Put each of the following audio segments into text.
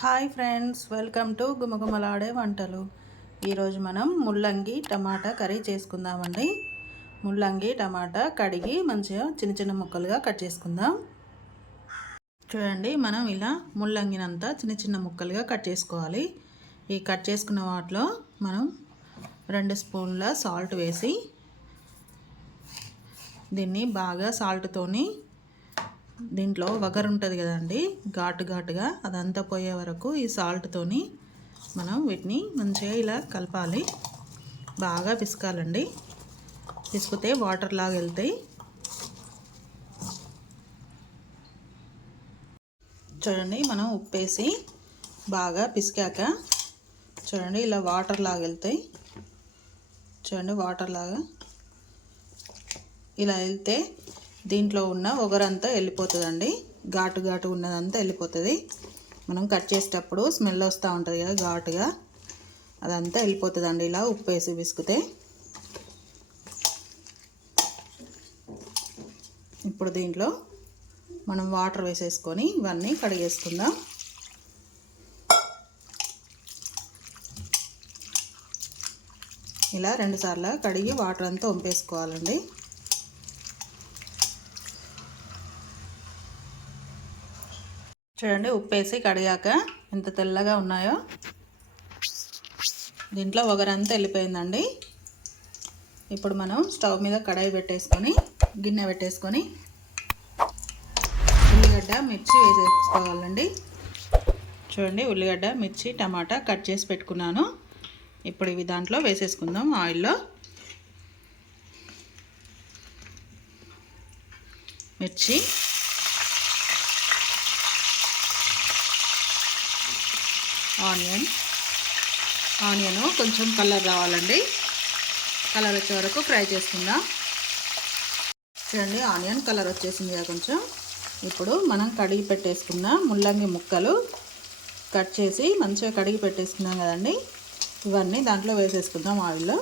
Hi friends, welcome to గుమగుమలాడే వంటలు. ఈరోజు మనం ముల్లంగి టమాటా కర్రీ చేసుకుందామండి. ముల్లంగి టమాటా కడిగి మంచిగా చిన్న చిన్న ముక్కలుగా కట్ చేసుకుందాం. చూడండి, మనం ఇలా ముల్లంగినంతా చిన్న చిన్న ముక్కలుగా కట్ చేసుకోవాలి. ఈ కట్ చేసుకున్న వాటిలో మనం 2 స్పూన్ల సాల్ట్ వేసి దీన్ని బాగా సాల్ట్తోని దీంట్లో వగరు ఉంటుంది కదండి, ఘాటుగా అదంతా పోయే వరకు ఈ సాల్ట్తోని మనం వీటిని మంచిగా ఇలా కలపాలి. బాగా పిసకాలండి. పిసికితే వాటర్ లాగా వెళ్తాయి. చూడండి, మనం ఉప్పేసి బాగా పిసికాక చూడండి ఇలా వాటర్ లాగా వెళ్తాయి. చూడండి, వాటర్ లాగా ఇలా వెళ్తే దీంట్లో ఉన్న ఒగరంతా వెళ్ళిపోతుందండి. ఘాటు ఉన్నదంతా వెళ్ళిపోతుంది. మనం కట్ చేసేటప్పుడు స్మెల్ వస్తూ ఉంటుంది కదా ఘాటుగా, అదంతా వెళ్ళిపోతుందండి ఇలా ఉప్పు వేసి పిసికితే. ఇప్పుడు దీంట్లో మనం వాటర్ వేసేసుకొని ఇవన్నీ కడిగేసుకుందాం. ఇలా 2 సార్లు కడిగి వాటర్ అంతా వంపేసుకోవాలండి. చూడండి, ఉప్పేసి కడిగాక ఎంత తెల్లగా ఉన్నాయో. దీంట్లో ఒగరంతా వెళ్ళిపోయిందండి. ఇప్పుడు మనం స్టవ్ మీద కడాయి పెట్టేసుకొని గిన్నె పెట్టేసుకొని ఉల్లిగడ్డ మిర్చి వేసేసుకోవాలండి. చూడండి, ఉల్లిగడ్డ మిర్చి టమాటా కట్ చేసి పెట్టుకున్నాను. ఇప్పుడు ఇవి దాంట్లో వేసేసుకుందాం. ఆయిల్లో మిర్చి, ఆనియన్ కొంచెం కలర్ రావాలండి. కలర్ వచ్చే వరకు ఫ్రై చేసుకుందాం. చూడండి, ఆనియన్ కలర్ వచ్చేసింది కదా కొంచెం. ఇప్పుడు మనం కడిగి పెట్టేసుకున్న ముల్లంగి ముక్కలు కట్ చేసి మంచిగా కడిగి పెట్టేసుకున్నాం కదండి, ఇవన్నీ దాంట్లో వేసేసుకుందాం. ఆయిల్లో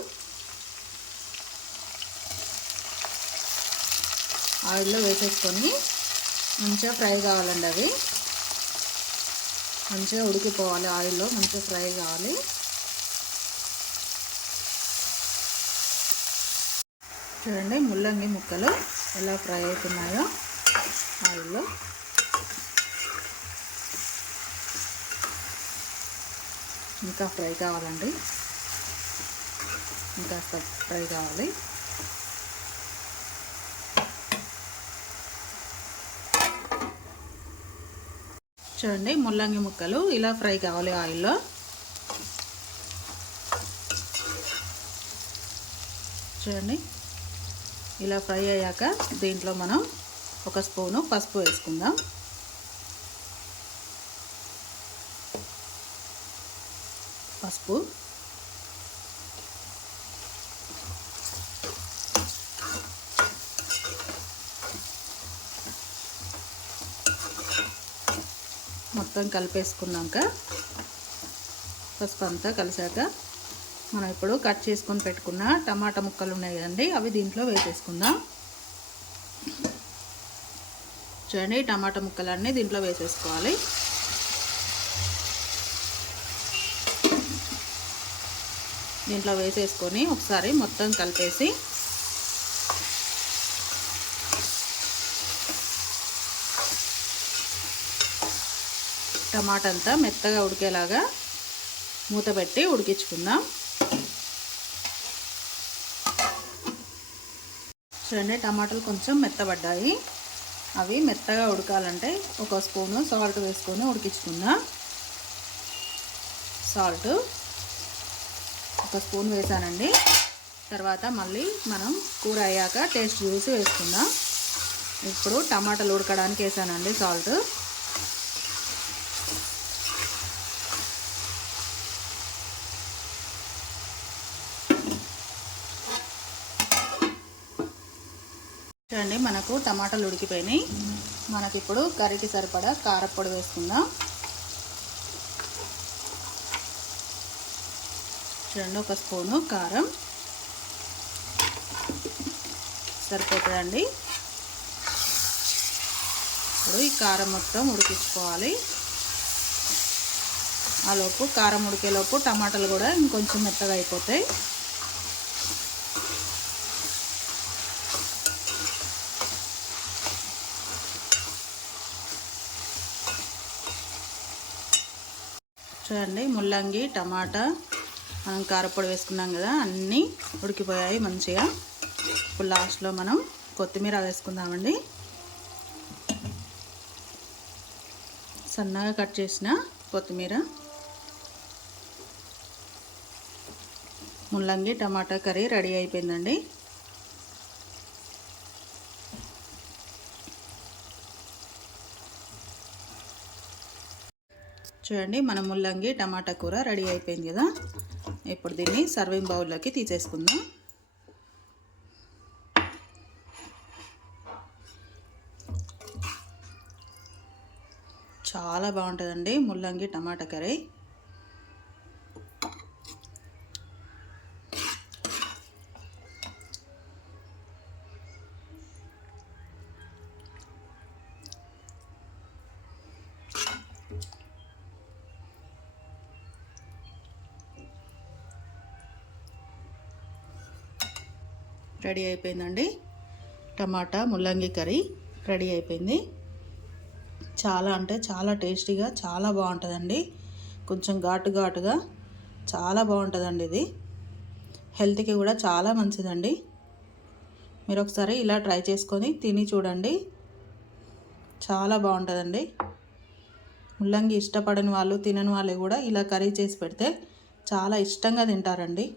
వేసేసుకొని మంచిగా ఫ్రై కావాలండి. అవి మంచిగా ఉడికిపోవాలి. ఆయిల్లో మంచిగా ఫ్రై కావాలి. చూడండి, ముల్లంగి ముక్కలు ఎలా ఫ్రై అవుతున్నాయో ఆయిల్లో. ఇంకా ఫ్రై కావాలండి, ఇంకా ఫ్రై కావాలి. చూడండి, ముల్లంగి ముక్కలు ఇలా ఫ్రై కావాలి ఆయిల్లో. చూడండి, ఇలా ఫ్రై అయ్యాక దీంట్లో మనం 1 స్పూను పసుపు వేసుకుందాం. పసుపు, మొత్తం కలిపేసుకున్నాక పసుపు అంతా కలిసాక మనం ఇప్పుడు కట్ చేసుకొని పెట్టుకున్న టమాటా ముక్కలు ఉన్నాయి కదండి, అవి దీంట్లో వేసేసుకుందాం. చూడండి, టమాటా ముక్కలన్నీ దీంట్లో వేసేసుకోవాలి. దీంట్లో వేసేసుకొని ఒకసారి మొత్తం కలిపేసి టమాటా అంతా మెత్తగా ఉడికేలాగా మూత పెట్టి ఉడికించుకుందాం. చూడండి, టమాటాలు కొంచెం మెత్తబడ్డాయి. అవి మెత్తగా ఉడకాలంటే 1 స్పూను సాల్ట్ వేసుకొని ఉడికించుకుందాం. సాల్ట్ 1 స్పూన్ వేసానండి. తర్వాత మళ్ళీ మనం కూర అయ్యాక టేస్ట్ చూసి వేసుకుందాం. ఇప్పుడు టమాటాలు ఉడకడానికి వేసానండి సాల్ట్. చూడండి, మనకు టమాటాలు ఉడికిపోయినాయి. మనకి ఇప్పుడు కర్రీకి సరిపడా కారపొడి వేసుకుందాం. చూడండి, 1 స్పూను కారం సరిపోతుందండి. ఇప్పుడు ఈ కారం మొత్తం ఉడికించుకోవాలి. ఆలోపు కారం ఉడికేలోపు టమాటాలు కూడా ఇంకొంచెం మెత్తగా అయిపోతాయి. చూడండి, ముల్లంగి టమాటా మనం కారపొడి వేసుకున్నాం కదా, అన్నీ ఉడికిపోయాయి మంచిగా. ఇప్పుడు లాస్ట్లో మనం కొత్తిమీర వేసుకుందామండి. సన్నగా కట్ చేసిన కొత్తిమీర. ముల్లంగి టమాటా కర్రీ రెడీ అయిపోయిందండి. చూడండి, మన ముల్లంగి టమాటా కూర రెడీ అయిపోయింది కదా. ఇప్పుడు దీన్ని సర్వింగ్ బౌల్లోకి తీసేసుకుందాం. చాలా బాగుంటుందండి ముల్లంగి టమాటా కర్రీ. రెడీ అయిపోయిందండి. టమాటా ముల్లంగి కర్రీ రెడీ అయిపోయింది. చాలా అంటే చాలా టేస్టీగా చాలా బాగుంటుందండి. కొంచెం ఘాటు ఘాటుగా చాలా బాగుంటుందండి. ఇది హెల్త్కి కూడా చాలా మంచిదండి. మీరు ఒకసారి ఇలా ట్రై చేసుకొని తిని చూడండి, చాలా బాగుంటుందండి. ముల్లంగి ఇష్టపడని వాళ్ళు తినని వాళ్ళు కూడా ఇలా కర్రీ చేసి పెడితే చాలా ఇష్టంగా తింటారండి.